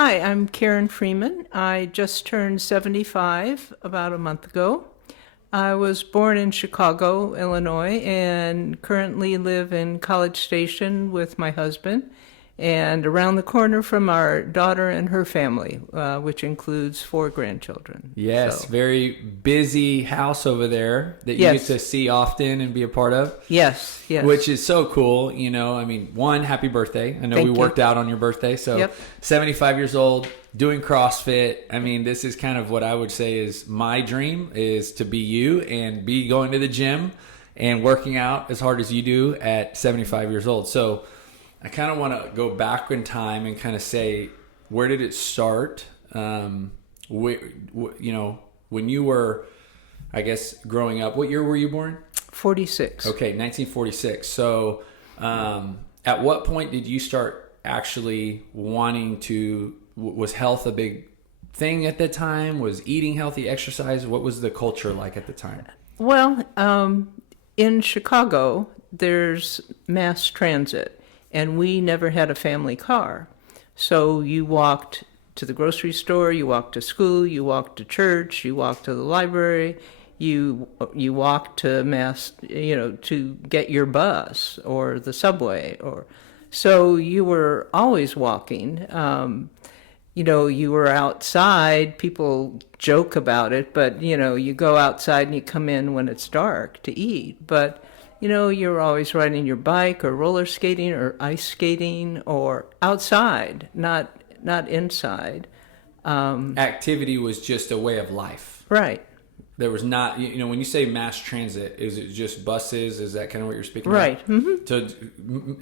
Hi, I'm Karen Freeman. I just turned 75 about a month ago. I was born in Chicago, Illinois, and currently live in College Station with my husband and around the corner from our daughter and her family, which includes 4 grandchildren. Yes, So, very busy house over there that you get yes, to see often and be a part of, yes, yes. which is so cool. One, happy birthday. I know Thank we you. worked out on your birthday. So Yep. 75 years old, doing CrossFit. I mean, this is kind of what I would say is my dream, is to be you and be going to the gym and working out as hard as you do at 75 years old. So I kind of want to go back in time and kind of say, where did it start? When you were, I guess, growing up, what year were you born? 46. Okay, 1946. So at what point did you start actually wanting to, was health a big thing at the time? Was eating healthy, exercise? What was the culture like at the time? Well, in Chicago, there's mass transit, and we never had a family car. So you walked to the grocery store, you walked to school, you walked to church, you walked to the library, you walked to to get your bus or the subway, or so you were always walking. You were outside. People joke about it, but you go outside and you come in when it's dark to eat. But you're always riding your bike or roller skating or ice skating or outside, not inside. Activity was just a way of life. Right. There was not, when you say mass transit, is it just buses? Is that kind of what you're speaking Right. about? Mm-hmm. So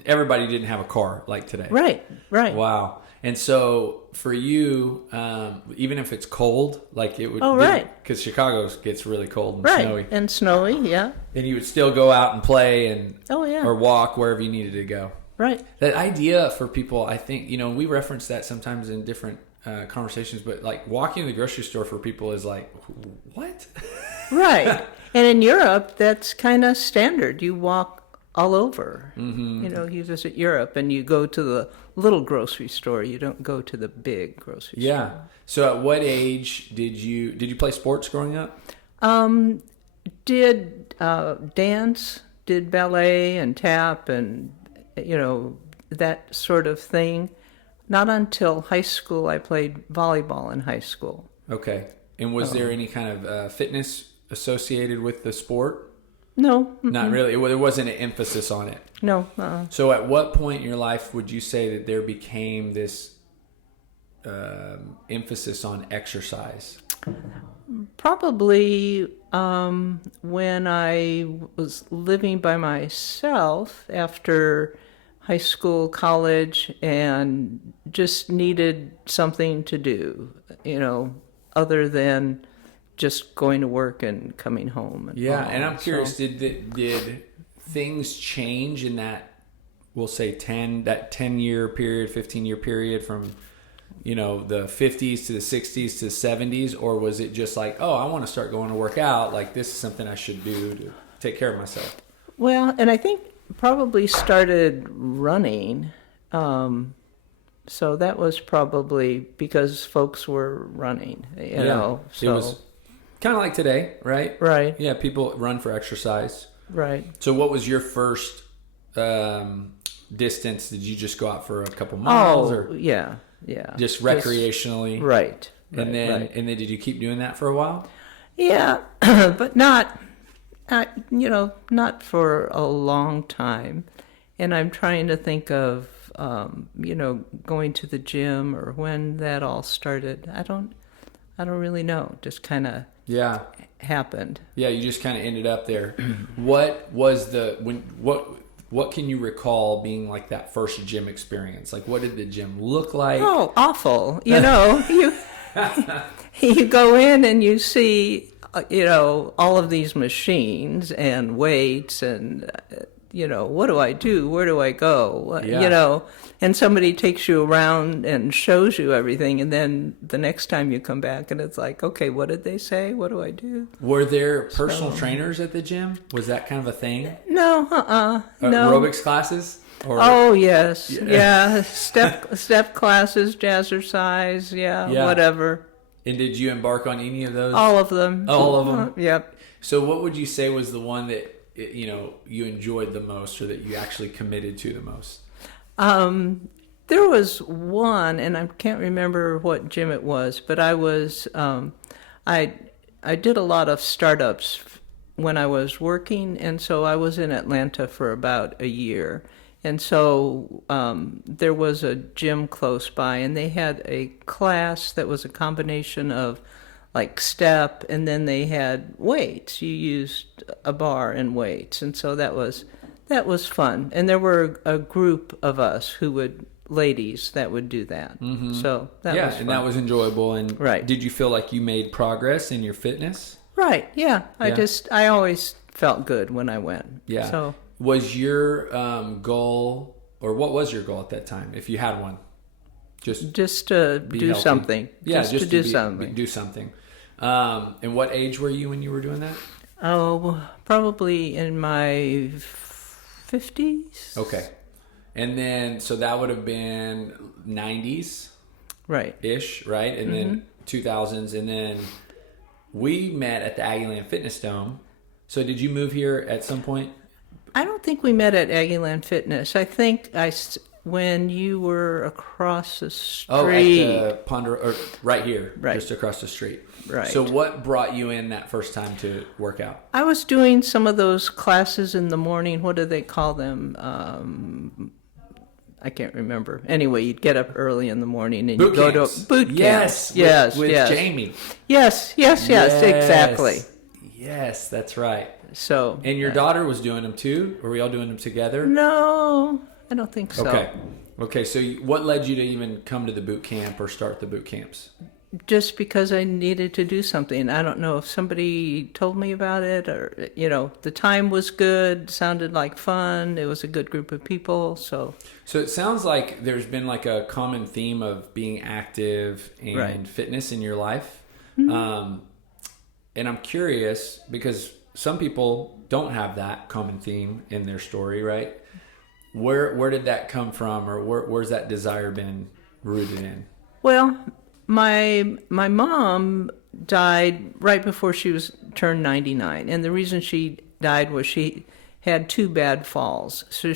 everybody didn't have a car like today. Right. Right. Wow. And so for you, even if it's cold, like it would, Oh, right. Because Chicago gets really cold and Right. snowy, And snowy. Yeah. and you would still go out and play and Oh, yeah. or walk wherever you needed to go. Right. That idea for people, I think, we reference that sometimes in different conversations, but like walking to the grocery store for people is like, what? Right. And in Europe, that's kind of standard. You walk all over. Mm-hmm. You visit Europe and you go to the little grocery store. You don't go to the big grocery Yeah. store. So at what age did you play sports growing up? Did dance, did ballet and tap and, that sort of thing. Not until high school. I played volleyball in high school. Okay. And was there any kind of fitness associated with the sport? No. Not really. There wasn't an emphasis on it. No. So at what point in your life would you say that there became this emphasis on exercise? Probably when I was living by myself after high school, college, and just needed something to do, other than just going to work and coming home. And I'm curious, did things change in that, we'll say 10-year period, 15-year period from the 50s to the 60s to the 70s, or was it just like, oh, I want to start going to work out, like this is something I should do to take care of myself? Well, and I think probably started running. So that was probably because folks were running, So. It was kind of like today, right? Right. Yeah, people run for exercise. Right. So what was your first distance? Did you just go out for a couple miles, or yeah. just recreationally? Right. And then did you keep doing that for a while? Yeah, but not for a long time. And I'm trying to think of, going to the gym or when that all started. I don't really know. Just kind of happened. Yeah, you just kind of ended up there. What was what can you recall being like that first gym experience? Like, what did the gym look like? Oh, awful. You you go in and you see, all of these machines and weights and, what do I do? Where do I go? And somebody takes you around and shows you everything. And then the next time you come back and it's like, okay, what did they say? What do I do? Were there personal trainers at the gym? Was that kind of a thing? No, no. Aerobics classes? Or Oh yes, yeah. Step classes, jazzercise, Yeah. whatever. And did you embark on any of those? All of them. All of them? Yep. So what would you say was the one that you enjoyed the most, or that you actually committed to the most? There was one, and I can't remember what gym it was, but I was I did a lot of startups when I was working, and so I was in Atlanta for about a year. And so there was a gym close by, and they had a class that was a combination of like step, and then they had weights. You used a bar and weights, and so that was fun. And there were a group of us ladies that would do that. Mm-hmm. So that was fun. And that was enjoyable. And right. Did you feel like you made progress in your fitness? Right. Yeah. I always felt good when I went. Yeah. So was your goal, or what was your goal at that time, if you had one? Just to do healthy. something. Yeah, just to do something. Do something. And what age were you when you were doing that? Oh, probably in my 50s. Okay. And then, so that would have been 90s. Right. Ish, right? And then 2000s. And then we met at the Aggieland Fitness Dome. So did you move here at some point? I don't think we met at Aggieland Fitness. I think when you were across the street. Oh, at the Ponder, or right here, right. Just across the street. Right. So what brought you in that first time to work out? I was doing some of those classes in the morning. What do they call them? I can't remember. Anyway, you'd get up early in the morning and you'd go to boot camps. Yes, with Jamie. Yes, exactly. Yes, that's right. So, and your daughter was doing them too? Were we all doing them together? No, I don't think so. Okay. So what led you to even come to the boot camp or start the boot camps? Just because I needed to do something. I don't know if somebody told me about it, or the time was good, sounded like fun. It was a good group of people. So it sounds like there's been like a common theme of being active and right. fitness in your life. Mm-hmm. And I'm curious because some people don't have that common theme in their story, right? Where did that come from, or where's that desire been rooted in? Well, my mom died right before she was turned 99, and the reason she died was she had 2 bad falls. So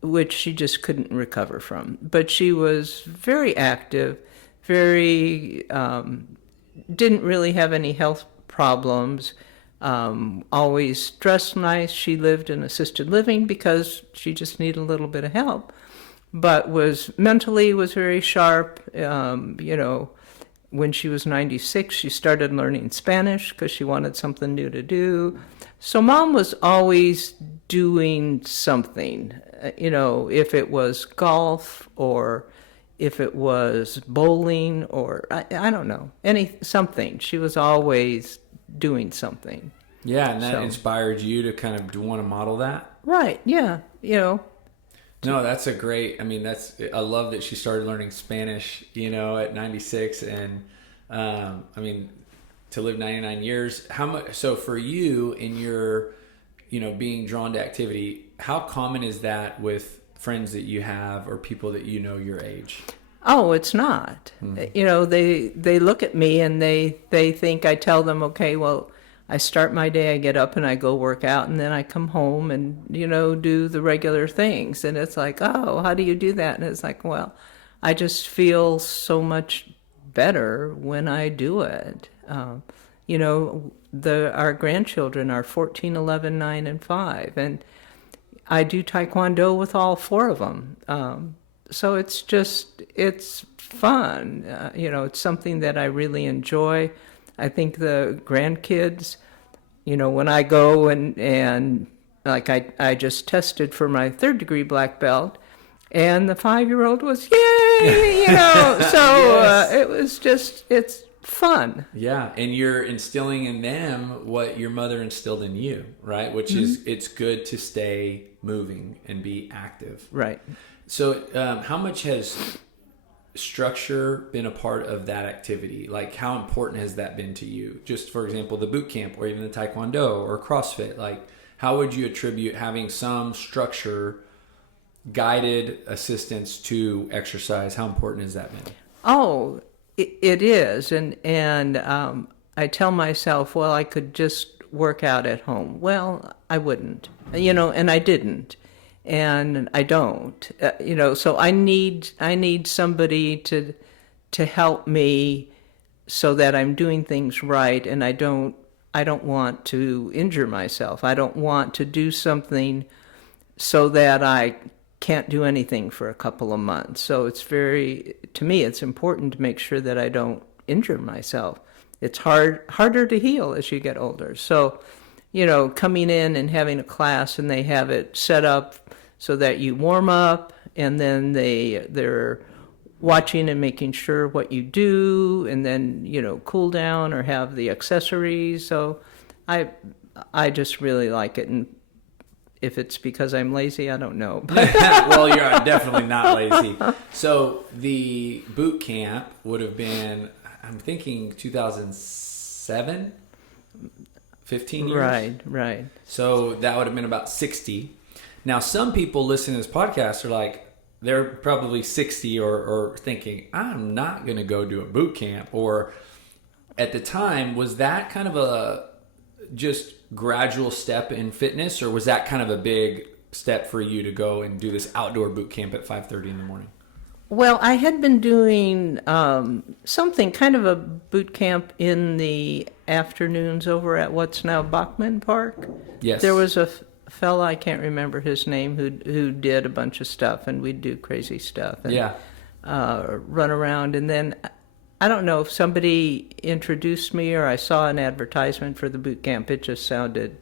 which she just couldn't recover from. But she was very active, very didn't really have any health problems. Always dressed nice. She lived in assisted living because she just needed a little bit of help. But mentally was very sharp. When she was 96, she started learning Spanish because she wanted something new to do. So Mom was always doing something, if it was golf or if it was bowling or I don't know, something. She was always doing something. Yeah, and that inspired you to kind of want to model that? Right, yeah, No, that's a great. I love that she started learning Spanish, at 96, and to live 99 years. How much? So for you, in your, being drawn to activity, how common is that with friends that you have or people that your age? Oh, it's not. They look at me and they think I tell them, okay, well, I start my day, I get up and I go work out, and then I come home and, do the regular things. And it's like, oh, how do you do that? And it's like, well, I just feel so much better when I do it. Our grandchildren are 14, 11, 9, and 5. And I do Taekwondo with all 4 of them. So it's fun. It's something that I really enjoy. I think the grandkids, when I go and like I just tested for my 3rd degree black belt, and the 5-year-old was, yay, so yes. It was it's fun. Yeah, and you're instilling in them what your mother instilled in you, right? Which is, it's good to stay moving and be active. Right. So how much has structure been a part of that activity? Like, how important has that been to you? Just for example, the boot camp or even the Taekwondo or CrossFit, like how would you attribute having some structure guided assistance to exercise, how important has that been? Oh, it is, and I tell myself, well, I could just work out at home. Well, I wouldn't, and I didn't, and I don't, So I need somebody to help me so that I'm doing things right, and I don't want to injure myself. I don't want to do something so that I can't do anything for a couple of months. So to me, it's important to make sure that I don't injure myself. It's harder to heal as you get older. So, coming in and having a class and they have it set up so that you warm up and then they're watching and making sure what you do and then, cool down or have the accessories. So I just really like it. And if it's because I'm lazy, I don't know. Well, you're definitely not lazy. So the boot camp would have been, I'm thinking 2007, 15 years. Right. So that would have been about 60. Now, some people listening to this podcast are like, they're probably 60 or thinking, I'm not going to go do a boot camp. Or at the time, was that kind of a just gradual step in fitness, or was that kind of a big step for you to go and do this outdoor boot camp at 5:30 in the morning? Well, I had been doing something, kind of a boot camp in the afternoons over at what's now Bachman Park. Yes. There was a fella, I can't remember his name, who did a bunch of stuff, and we'd do crazy stuff. And, Yeah. run around, and then I don't know if somebody introduced me or I saw an advertisement for the boot camp. It just sounded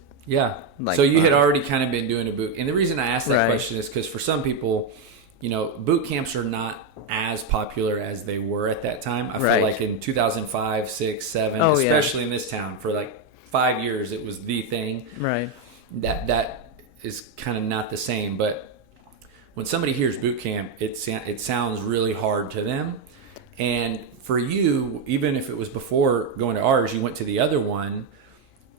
So you had already kind of been doing a boot. And the reason I asked that question is because for some people, boot camps are not as popular as they were at that time. I feel like in 2005, 6, 7, especially in this town, for like 5 years, it was the thing. Right. That is kind of not the same. But when somebody hears boot camp, it sounds really hard to them. And for you, even if it was before going to ours, you went to the other one.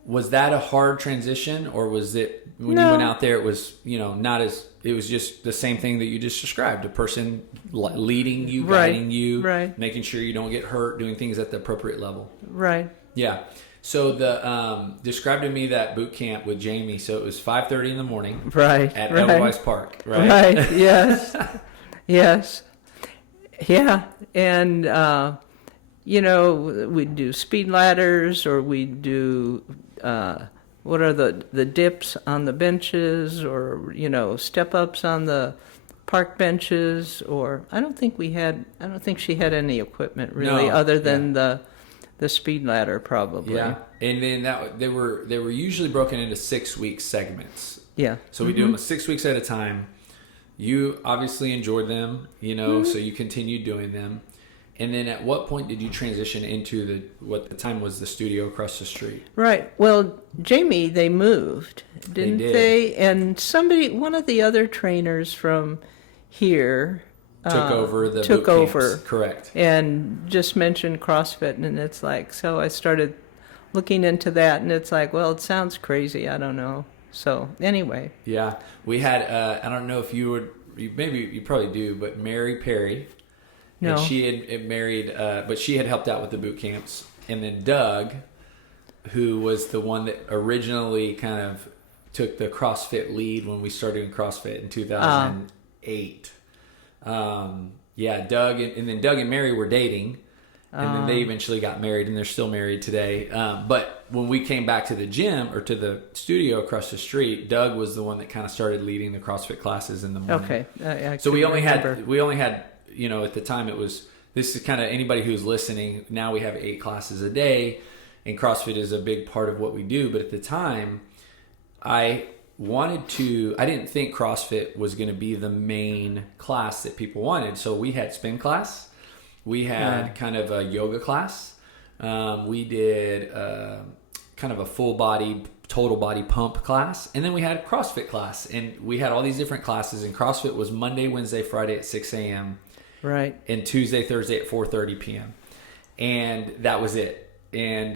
Was that a hard transition, or was it when you went out there? It was not as. It was just the same thing that you just described: a person leading you, guiding you, making sure you don't get hurt, doing things at the appropriate level. Right. Yeah. So describe to me that boot camp with Jamie. So it was 5:30 in the morning, right, at Edelweiss Park, right? Right. Yes. Yes. Yeah, and we'd do speed ladders, or we'd do what are the dips on the benches, or step ups on the park benches, or I don't think she had any equipment really, other than the speed ladder probably. Yeah, and then they were usually broken into 6-week segments. Yeah. So we do them 6 weeks at a time. You obviously enjoyed them, so you continued doing them. And then at what point did you transition into what at the time was the studio across the street? Right. Well, Jamie, they moved, didn't they? And one of the other trainers from here took over the boot camps. Correct. And just mentioned CrossFit, and it's like, so I started looking into that, and it's like, well, it sounds crazy. I don't know. So anyway. Yeah. We had, I don't know if maybe you probably do, but Mary Perry. No. And she had married, but she had helped out with the boot camps. And then Doug, who was the one that originally kind of took the CrossFit lead when we started doing CrossFit in 2008. Doug and then Doug and Mary were dating. And then they eventually got married, and they're still married today. But when we came back to the gym or to the studio across the street, Doug was the one that kind of started leading the CrossFit classes in the morning. Okay. So we only had, at the time this is kind of anybody who's listening. Now we have 8 classes a day, and CrossFit is a big part of what we do. But at the time, I didn't think CrossFit was going to be the main class that people wanted. So we had spin class. We had kind of a yoga class. We did kind of a full body, total body pump class. And then we had a CrossFit class. And we had all these different classes. And CrossFit was Monday, Wednesday, Friday at 6 a.m. Right. And Tuesday, Thursday at 4:30 p.m. And that was it. And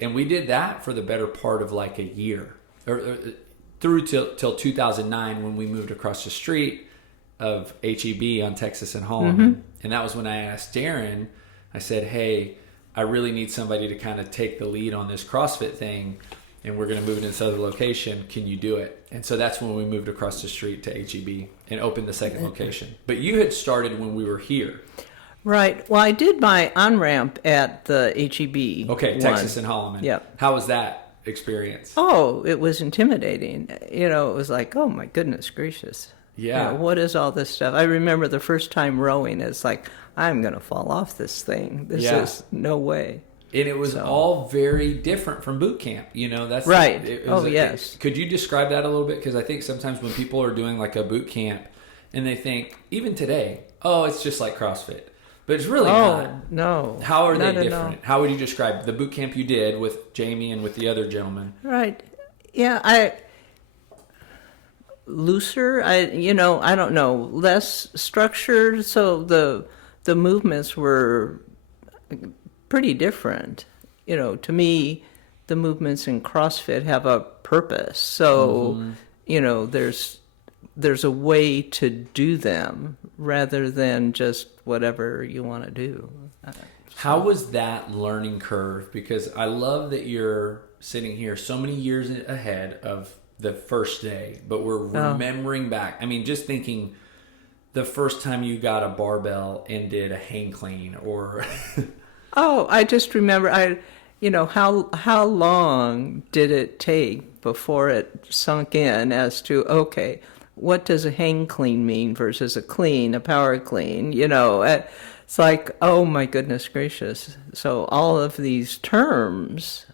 we did that for the better part of like a year. Or through till 2009 when we moved across the street. of HEB on Texas and Holloman. And that was when I asked Darren, I said, hey, I really need somebody to kind of take the lead on this CrossFit thing, and we're going to move it to this other location. Can you do it? And so that's when we moved across the street to HEB and opened the second location. But you had started when we were here. Right. Well, I did my on-ramp at the HEB. Okay, one. Texas and Holloman. Yep. How was that experience? Oh, it was intimidating. It was like, oh my goodness gracious. Yeah. What is all this stuff? I remember the first time rowing, it's like, I'm going to fall off this thing. This is no way. And it was all very different from boot camp. That's right. Yes. Could you describe that a little bit? Because I think sometimes when people are doing like a boot camp and they think, even today, oh, it's just like CrossFit. But it's really not. No. How are they different? How would you describe the boot camp you did with Jamie and with the other gentleman? Right. Yeah, looser. I don't know, less structured. So the movements were pretty different. To me, the movements in CrossFit have a purpose. So, there's a way to do them rather than just whatever you want to do. How was that learning curve? Because I love that you're sitting here so many years ahead of the first day, but we're remembering back. I mean, just thinking the first time you got a barbell and did a hang clean or... I just remember how long did it take before it sunk in as to, okay, what does a hang clean mean versus a power clean? It's like, oh my goodness gracious. So all of these terms.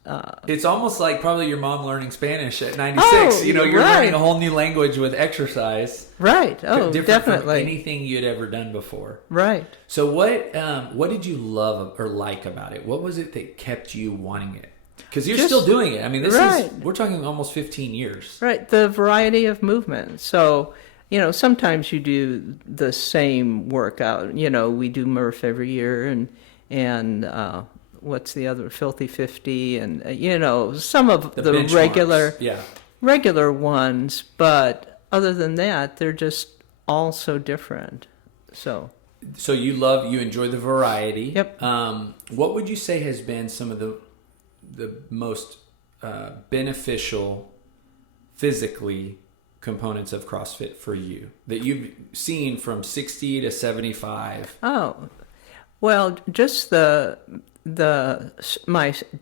It's almost like probably your mom learning Spanish at 96. You're learning a whole new language with exercise. Right. Oh, different definitely. From anything you'd ever done before. Right. So what did you love or like about it? What was it that kept you wanting it? Because you're still doing it. I mean, we're talking almost 15 years. Right. The variety of movement. So, sometimes you do the same workout. We do Murph every year and what's the other, Filthy 50 and, some of the regular ones. But other than that, they're just all so different. So you enjoy the variety. Yep. What would you say has been some of the most beneficial physically components of CrossFit for you that you've seen from 60 to 75? Oh, well, just my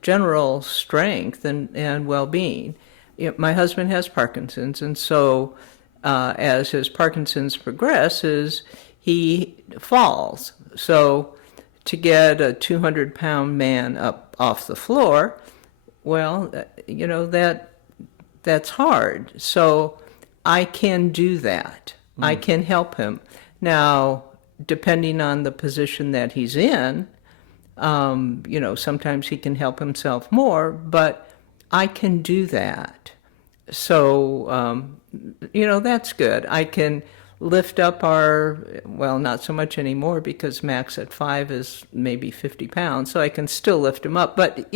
general strength and well-being. My husband has Parkinson's, and so as his Parkinson's progresses, he falls. So to get a 200-pound man up off the floor, well, that's hard. So I can do that. I can help him. Now, depending on the position that he's in, sometimes he can help himself more, but I can do that. So, that's good. I can lift up not so much anymore because Max at 5 is maybe 50 pounds, so I can still lift him up. But,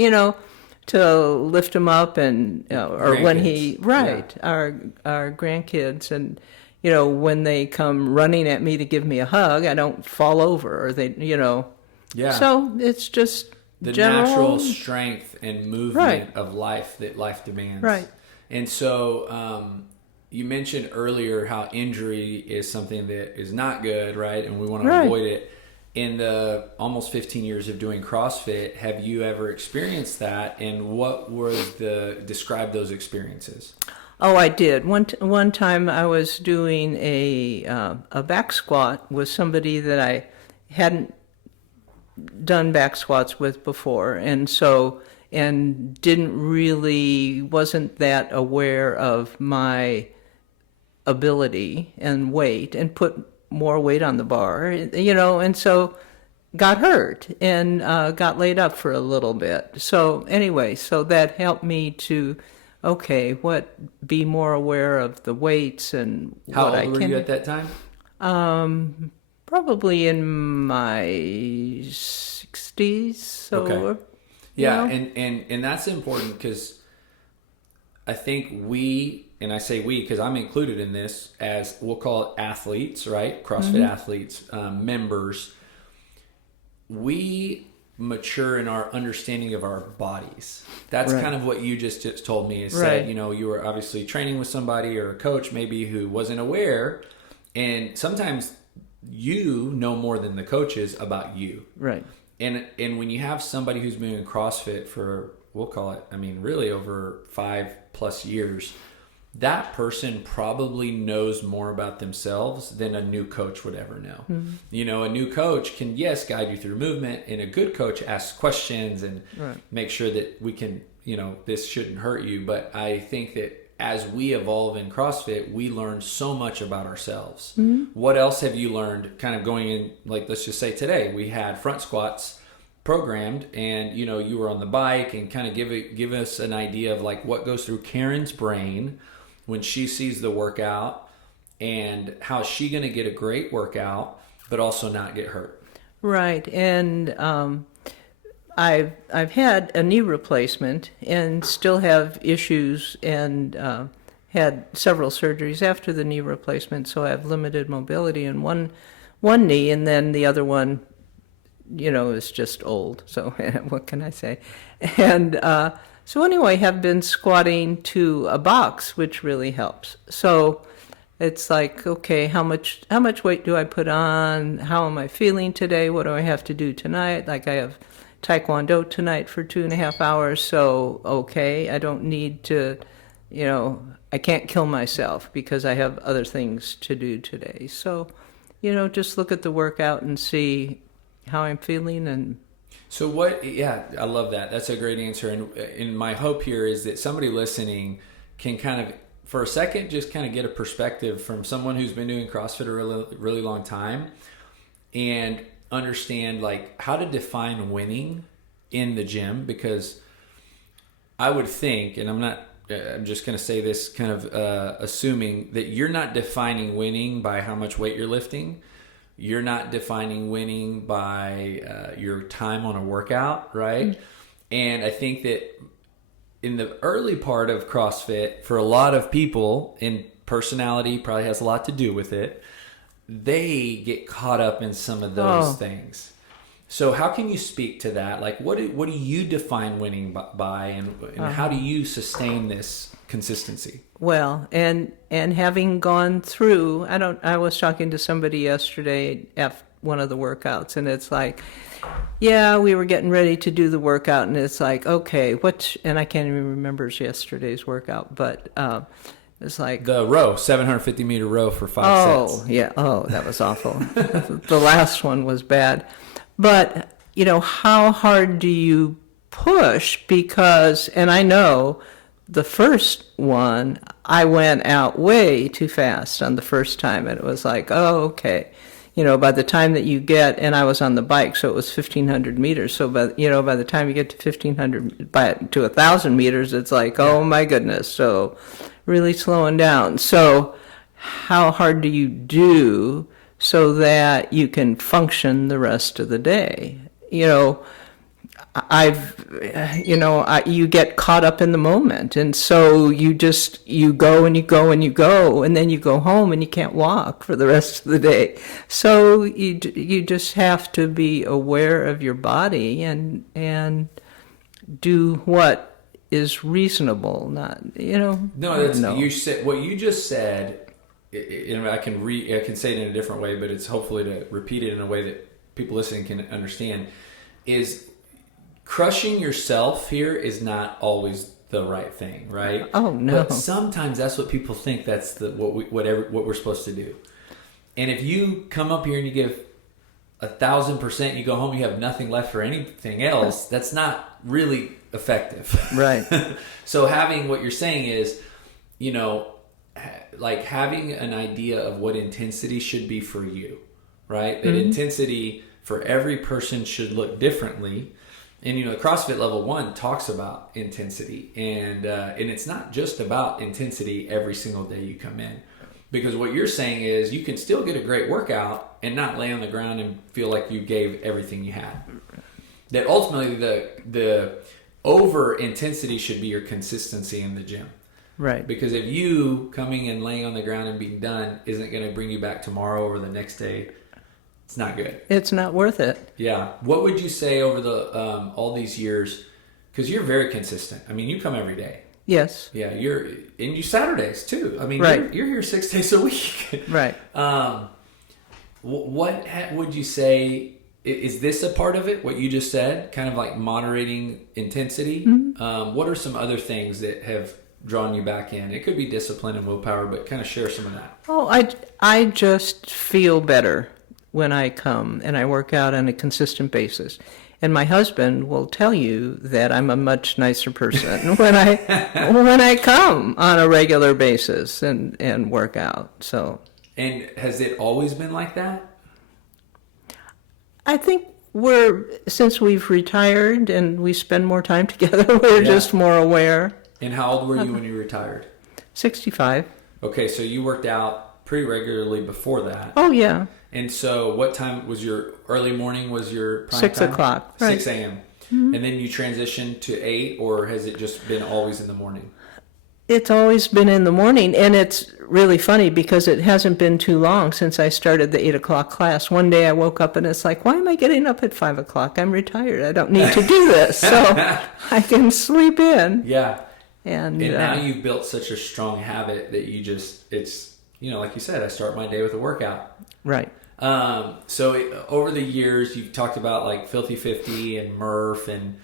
to lift him up and, or when our grandkids and, when they come running at me to give me a hug, I don't fall over or they, So it's just the general natural strength and movement of life that life demands. Right. And so, you mentioned earlier how injury is something that is not good, right? And we want to avoid it. In the almost 15 years of doing CrossFit, have you ever experienced that? And what was describe those experiences? Oh, I did. One time I was doing a back squat with somebody that I hadn't done back squats with before, and wasn't that aware of my ability and weight, and put more weight on the bar, and so got hurt and got laid up for a little bit. So anyway, so that helped me to, be more aware of the weights and How old were you at that time? Probably in my 60s. So, okay. Yeah, and that's important because I think we, and I say we because I'm included in this, as we'll call it athletes, right? CrossFit athletes, members. We mature in our understanding of our bodies. That's Right. kind of what you just told me. Is Right. said, you were obviously training with somebody or a coach maybe who wasn't aware, and sometimes you know more than the coaches about you. Right. And when you have somebody who's been in CrossFit for, we'll call it, really over 5+ years, that person probably knows more about themselves than a new coach would ever know. A new coach can, yes, guide you through movement, and a good coach asks questions and Right. make sure that we can, this shouldn't hurt you. But I think that as we evolve in CrossFit, we learn so much about ourselves. What else have you learned kind of going in, like, let's just say today we had front squats programmed, and you were on the bike, and kind of give us an idea of like what goes through Karen's brain when she sees the workout, and how is she going to get a great workout but also not get hurt. Right. And I've had a knee replacement and still have issues, and had several surgeries after the knee replacement, so I have limited mobility in one knee, and then the other one, is just old. So what can I say? And so anyway, have been squatting to a box, which really helps. So it's like, okay, how much weight do I put on? How am I feeling today? What do I have to do tonight? Like, I have Taekwondo tonight for 2.5 hours. So, okay, I don't need to, I can't kill myself because I have other things to do today. So, just look at the workout and see how I'm feeling. And So I love that. That's a great answer. And my hope here is that somebody listening can kind of, for a second, just kind of get a perspective from someone who's been doing CrossFit a really, really long time, and understand like how to define winning in the gym. Because I would think, and I'm just going to say this kind of assuming that you're not defining winning by how much weight you're lifting. You're not defining winning by your time on a workout, right? And I think that in the early part of CrossFit, for a lot of people, and personality probably has a lot to do with it, they get caught up in some of those things. So how can you speak to that? Like, what do you define winning by, and how do you sustain this consistency? well, and having gone through, I was talking to somebody yesterday after one of the workouts, and it's like, yeah, we were getting ready to do the workout, and it's like, okay, and I can't even remember yesterday's workout, but it's like, The row, 750-meter row for 5 sets. oh, yeah, that was awful. The last one was bad. But, how hard do you push? Because, and I know the first one, I went out way too fast on the first time, and it was like, oh, okay. By the time that you get, and I was on the bike, so it was 1,500 meters. So, by the time you get to 1,500, to 1,000 meters, it's like, oh my goodness. So, really slowing down. So, how hard do you do so that you can function the rest of the day? You get caught up in the moment, and so you go and you go and you go, and then you go home and you can't walk for the rest of the day. So you just have to be aware of your body and do what is reasonable. Not No. You said what you just said. I can say it in a different way, but it's hopefully to repeat it in a way that people listening can understand. Is crushing yourself here is not always the right thing, right? Oh no! But sometimes that's what people think. That's what we're supposed to do. And if you come up here and you give 1,000%, you go home, you have nothing left for anything else. That's not really effective, Right? So having what you're saying is, like having an idea of what intensity should be for you, right? That intensity for every person should look differently. And the CrossFit Level 1 talks about intensity, and it's not just about intensity every single day you come in, because what you're saying is you can still get a great workout and not lay on the ground and feel like you gave everything you had. That ultimately the over intensity should be your consistency in the gym. Right. Because if you coming and laying on the ground and being done isn't going to bring you back tomorrow or the next day, it's not good. It's not worth it. Yeah. What would you say over the all these years? Because you're very consistent. I mean, you come every day. Yes. Yeah, and you Saturdays too. I mean, right. you're here 6 days a week. Right. What would you say? Is this a part of it? What you just said, kind of like moderating intensity. Mm-hmm. What are some other things that have drawn you back in? It could be discipline and willpower, but kind of share some of that. Oh, I just feel better when I come and I work out on a consistent basis. And my husband will tell you that I'm a much nicer person when I come on a regular basis and work out. So. And has it always been like that? I think since we've retired and we spend more time together, we're just more aware. And how old were you when you retired? 65. Okay, so you worked out pretty regularly before that. Oh, yeah. And so what time was your early morning was your prime 6 time? o'clock. Right. 6 a.m. Mm-hmm. And then you transitioned to 8, or has it just been always in the morning? It's always been in the morning, and it's really funny because it hasn't been too long since I started the 8 o'clock class. One day I woke up and it's like, why am I getting up at 5 o'clock? I'm retired. I don't need to do this. So I can sleep in. Yeah. And now you've built such a strong habit that it's, like you said, I start my day with a workout. Right. So over the years, you've talked about like Filthy 50 and Murph, and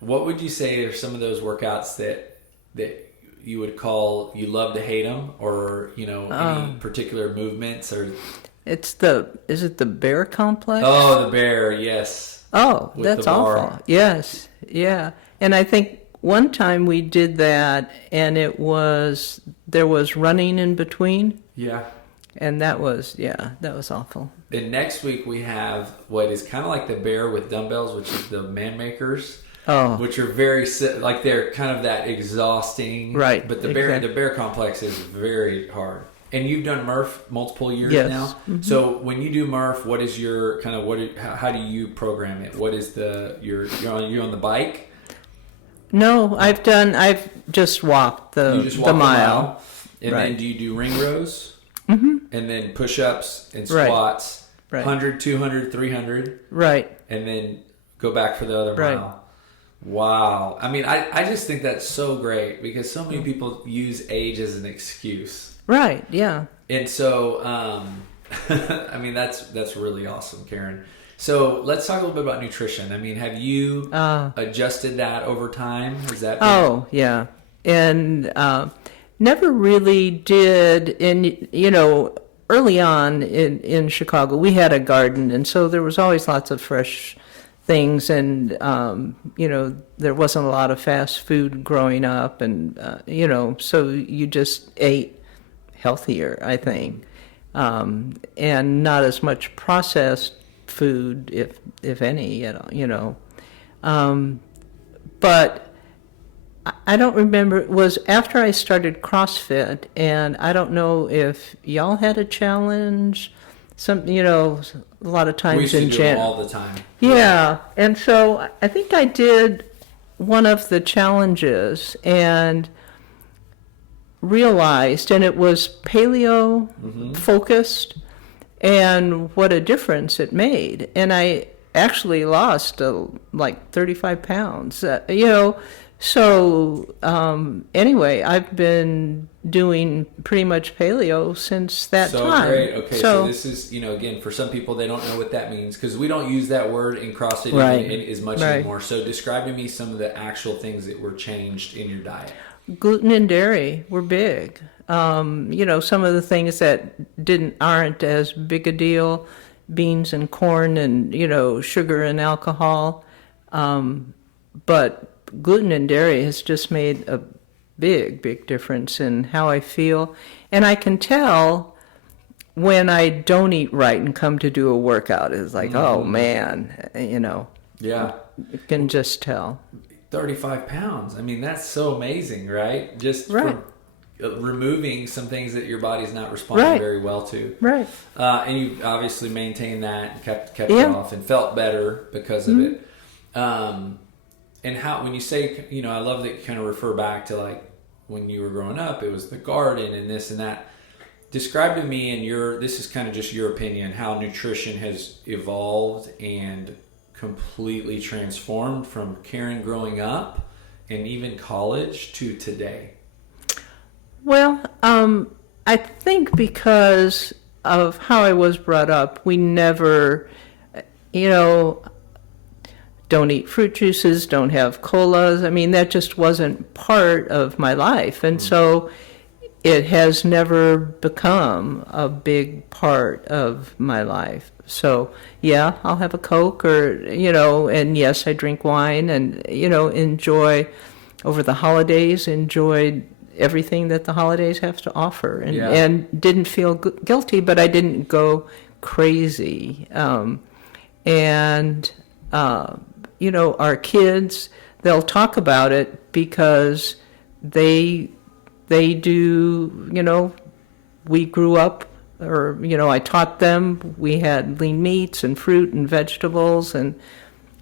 what would you say are some of those workouts that you would call you love to hate them, or any particular movements? Or is it the bear complex? Oh, the bear, yes. Oh, with that's the bar. awful. Yes, yeah. And I think one time we did that, and there was running in between. Yeah. And that was awful. And next week we have what is kind of like the bear with dumbbells, which is the man makers. Oh. Which are very, like, they're kind of that exhausting. Right. But the bear complex is very hard. And you've done Murph multiple years yes. now. Mm-hmm. So when you do Murph, what is your kind of, how do you program it? What is you're on the bike? No, I've just walked the mile. And right. then do you do ring rows? Mm-hmm. And then push-ups and squats. Right. 100, 200, 300. Right. And then go back for the other mile. Wow. I mean, I just think that's so great because so many people use age as an excuse. Right, yeah. And so, I mean, that's really awesome, Karen. So let's talk a little bit about nutrition. I mean, have you adjusted that over time? Has that been... Oh, yeah. And never really did. And, early on in Chicago, we had a garden, and so there was always lots of fresh things, and there wasn't a lot of fast food growing up, and so you just ate healthier, I think, and not as much processed food, if any, but I don't remember. It was after I started CrossFit, and I don't know if y'all had a challenge. A lot of times we used to in do them all the time. Yeah, and so I think I did one of the challenges and realized, and it was paleo focused, and what a difference it made. And I actually lost like 35 pounds, So anyway, I've been doing pretty much paleo since that time. Great. Okay, so this is, again, for some people, they don't know what that means because we don't use that word in CrossFit as much anymore. So describe to me some of the actual things that were changed in your diet. Gluten and dairy were big. Some of the things that aren't as big a deal, beans and corn and, sugar and alcohol. But gluten and dairy has just made a big difference in how I feel. And I can tell when I don't eat right and come to do a workout. It's like, oh, man, Yeah. You can just tell. 35 pounds. I mean, that's so amazing, right? Just from removing some things that your body's not responding very well to. Right. And you obviously maintained that and kept it off and felt better because of it. And when you say, I love that you kind of refer back to like when you were growing up, it was the garden and this and that. Describe to me, and this is kind of just your opinion, how nutrition has evolved and completely transformed from Karen growing up and even college to today. Well, I think because of how I was brought up, we never, don't eat fruit juices, don't have colas. I mean, that just wasn't part of my life. And so it has never become a big part of my life. So, yeah, I'll have a Coke and yes, I drink wine and, enjoy over the holidays, enjoyed everything that the holidays have to offer and didn't feel guilty, but I didn't go crazy. Our kids, they'll talk about it because they do, we grew up, or, I taught them, we had lean meats and fruit and vegetables, and,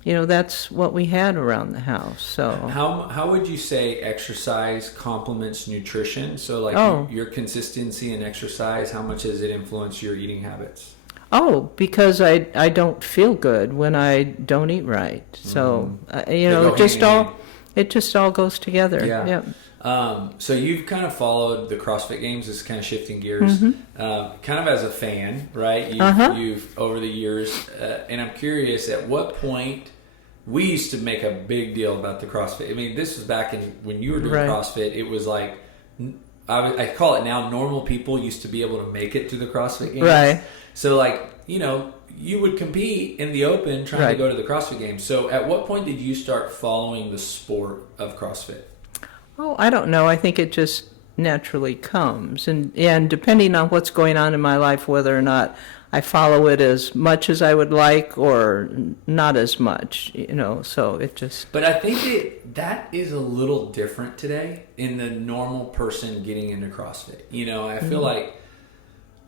that's what we had around the house. So how would you say exercise complements nutrition? So your consistency in exercise, how much does it influence your eating habits? Oh, because I don't feel good when I don't eat right. So, it just all goes together. Yeah. So you've kind of followed the CrossFit Games, is kind of shifting gears, kind of as a fan, right? You've over the years, and I'm curious, at what point, we used to make a big deal about the CrossFit. I mean, this was back when you were doing CrossFit. It was like, I call it now, normal people used to be able to make it to the CrossFit Games. Right. So you would compete in the open trying to go to the CrossFit Games. So at what point did you start following the sport of CrossFit? Oh, I don't know. I think it just naturally comes. And depending on what's going on in my life, whether or not I follow it as much as I would like or not as much, so it just... But I think that is a little different today in the normal person getting into CrossFit. I feel like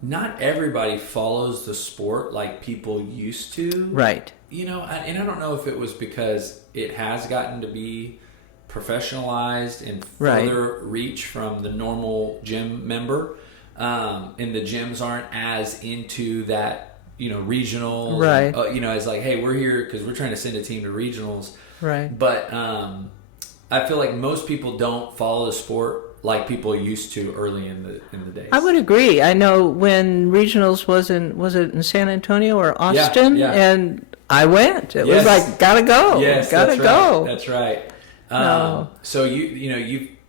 not everybody follows the sport like people used to. Right. And I don't know if it was because it has gotten to be professionalized and further reach from the normal gym member. And the gyms aren't as into that, regional. Right. As like, hey, we're here because we're trying to send a team to regionals. Right. But I feel like most people don't follow the sport like people used to early in the days. I would agree. I know when regionals was it in San Antonio or Austin? Yeah. And I went. It was like, gotta go. Yes, gotta go. That's right. No. So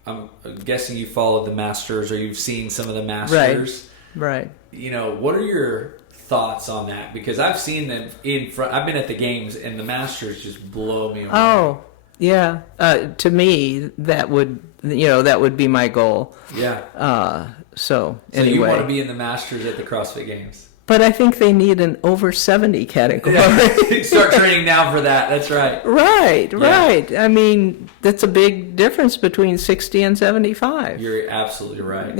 I'm guessing you followed the Masters, or you've seen some of the Masters. Right. What are your thoughts on that? Because I've seen them in front. I've been at the games, and the Masters just blow me away. Oh, yeah. To me, that would be my goal. Yeah. So you want to be in the Masters at the CrossFit Games? But I think they need an over 70 category. Yeah. Start training now for that. That's right. Right. I mean, that's a big difference between 60 and 75. You're absolutely right.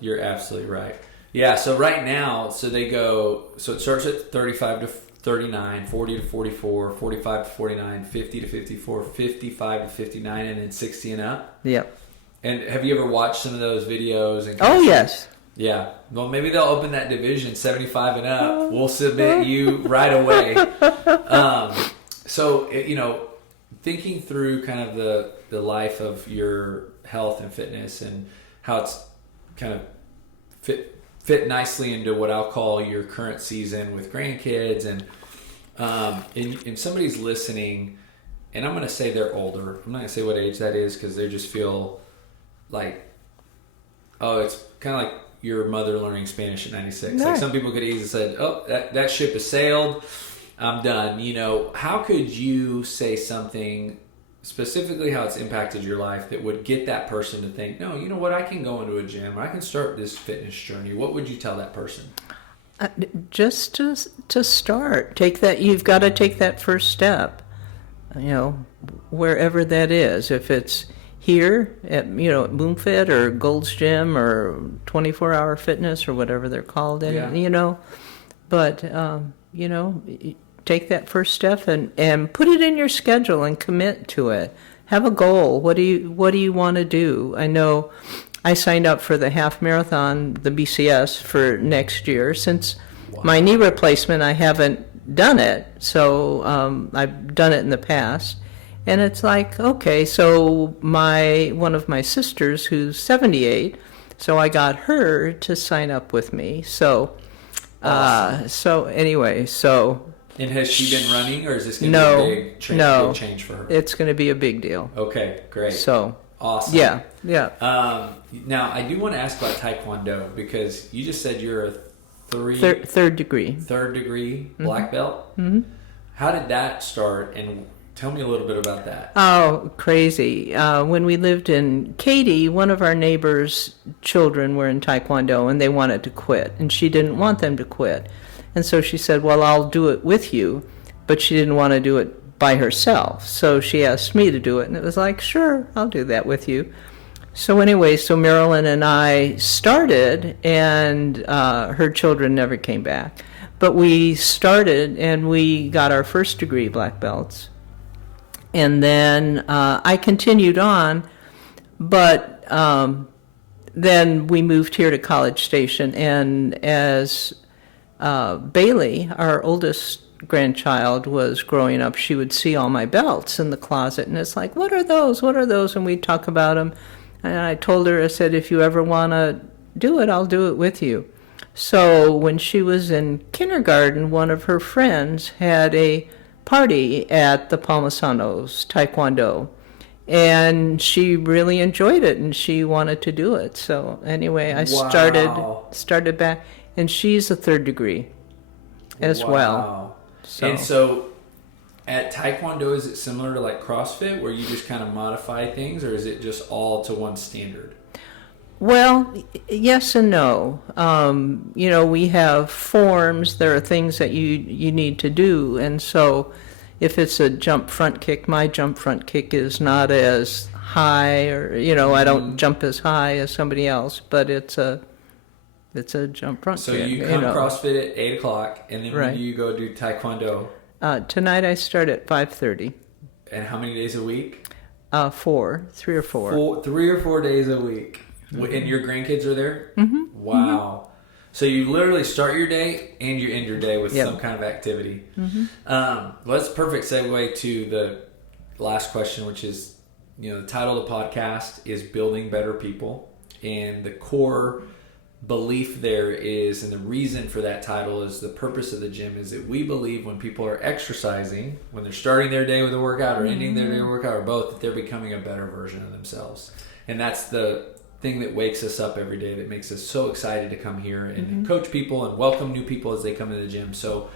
You're absolutely right. Yeah. So right now, they go. So it starts at 35 to 39, 40 to 44, 45 to 49, 50 to 54, 55 to 59, and then 60 and up. Yep. And have you ever watched some of those videos? Yes. Yeah. Well, maybe they'll open that division, 75 and up. We'll submit you right away. Thinking through kind of the life of your health and fitness and how it's kind of fit nicely into what I'll call your current season with grandkids. And if somebody's listening, and I'm going to say they're older. I'm not going to say what age that is because they just feel like, it's kind of like your mother learning Spanish at 96. Right. Like some people could easily say, that ship has sailed. I'm done. How could you say something specifically how it's impacted your life that would get that person to think, no, you know what, I can go into a gym, or I can start this fitness journey? What would you tell that person? Just to start, you've got to take that first step, wherever that is. If it's here at BoomFit or Gold's Gym or 24-Hour Fitness or whatever they're called, but take that first step and put it in your schedule and commit to it. have a goal. What do you want to do? I know I signed up for the half marathon, the BCS, for next year. Since my knee replacement, I haven't done it. So I've done it in the past. And it's like, okay, so one of my sisters, who's 78, so I got her to sign up with me. So, Awesome. And has she been running, or is this going to be a big change for her? It's going to be a big deal. Okay, great. So, awesome. Yeah. Now, I do want to ask about Taekwondo, because you just said you're a third degree black belt. Mm-hmm. How did that start, and tell me a little bit about that. Oh, crazy. When we lived in Katy, one of our neighbors' children were in Taekwondo, and they wanted to quit, and she didn't want them to quit. And so she said, well, I'll do it with you, but she didn't want to do it by herself. So she asked me to do it, and it was like, sure, I'll do that with you. So anyway, so Marilyn and I started, and her children never came back. But we started, and we got our first degree black belts. And then I continued on, but then we moved here to College Station, and as Bailey, our oldest grandchild, was growing up, she would see all my belts in the closet, and it's like, what are those? What are those? And we'd talk about them. And I told her, I said, if you ever want to do it, I'll do it with you. So when she was in kindergarten, one of her friends had a party at the Palmasanos Taekwondo, and she really enjoyed it, and she wanted to do it. So anyway, I started back, and she's a third degree as well. And so at Taekwondo, is it similar to like CrossFit, where you just kind of modify things, or is it just all to one standard? Well, yes and no. We have forms. There are things that you need to do. And so if it's a jump front kick, my jump front kick is not as high, or, I don't jump as high as somebody else, but it's a jump front kick. So you come CrossFit at 8 o'clock, and then when do you go do Taekwondo? Tonight I start at 5:30. And how many days a week? 3 or 4. 3 or 4 days a week. And your grandkids are there? Mm-hmm. Wow. Mm-hmm. So you literally start your day and you end your day with some kind of activity. Mm-hmm. That's a perfect segue to the last question, which is, the title of the podcast is Building Better People. And the core belief there is, and the reason for that title is, the purpose of the gym is that we believe when people are exercising, when they're starting their day with a workout or ending their day with a workout, or both, that they're becoming a better version of themselves. And that's the thing that wakes us up every day, that makes us so excited to come here and coach people and welcome new people as they come to the gym. So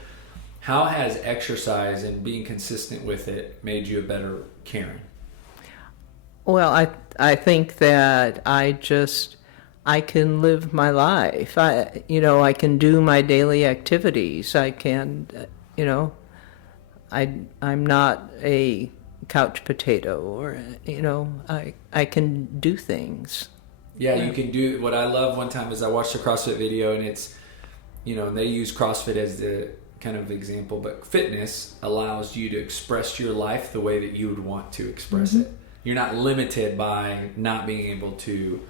how has exercise and being consistent with it made you a better Karen? Well, I think that I can live my life. I can do my daily activities. I can, I'm not a couch potato, or, I can do things. Yeah, you can do. What I love one time is I watched a CrossFit video, and it's, and they use CrossFit as the kind of example, but fitness allows you to express your life the way that you would want to express it. You're not limited by not being able to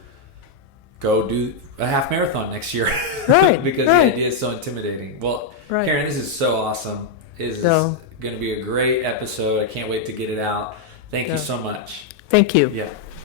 go do a half marathon next year. Right. Because the idea is so intimidating. Well, Karen, this is so awesome. This is going to be a great episode. I can't wait to get it out. Thank you so much. Thank you. Yeah.